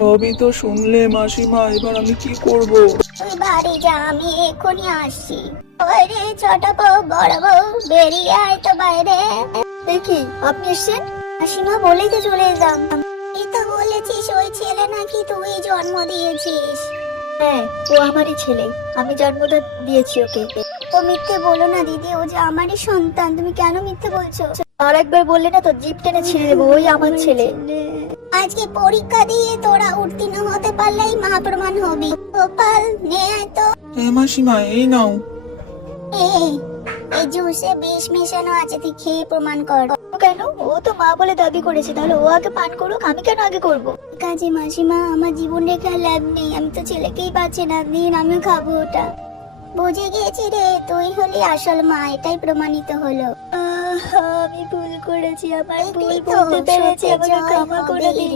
সবই তো শুনলে মাসিমা, এবার আমি কি করব? তুই বাড়ি যা, আমি এক্ষুনি আসছি। ওই রে ছোট বউ, বড় বউ, বেরিয়ে আয় তো বাইরে। দেখি আপনি এসছেন। মাসিমা বলেই তো চলে এলাম। তুই তো বলেছিস ওই ছেলে নাকি তুই জন্ম দিয়েছিস। হ্যাঁ, ও আমারই ছেলে, আমি জন্মটা দিয়েছি ওকে। তো মিথ্যে বলো না দিদি, ও যে আমারই সন্তান, তুমি কেন মিথ্যে বলছো? আর একবার বললে না তো জিভ টেনে ছিঁড়ে দেবো, ওই আমার ছেলে। আজকে পরীক্ষা দিয়ে তোরা উত্তীর্ণ হতে পারলেই মা প্রমাণ হবি। গোপাল নে আয় তো। হ্যাঁ মাসিমা, এই নাও। এই জুসে বিষ মেশানো আছে, তুই খেয়ে প্রমাণ কর। কেন? ও তো মা বলে দাবি করেছে, তাহলে ও আগে পান করুক, আমি কেন আগে করব? কাজে মাসিমা, আমার জীবন রেখে আর লাভ নেই, আমি তো ছেলেকেই পাচ্ছি না, দিন আমিও খাবো ওটা। বুঝে গেছি রে, তুই হলি আসল মা, এটাই প্রমাণিত হলো। আমি ভুল করেছি, আমার ভুল বুঝতে পেরেছি, আমাকে ক্ষমা করে দিন।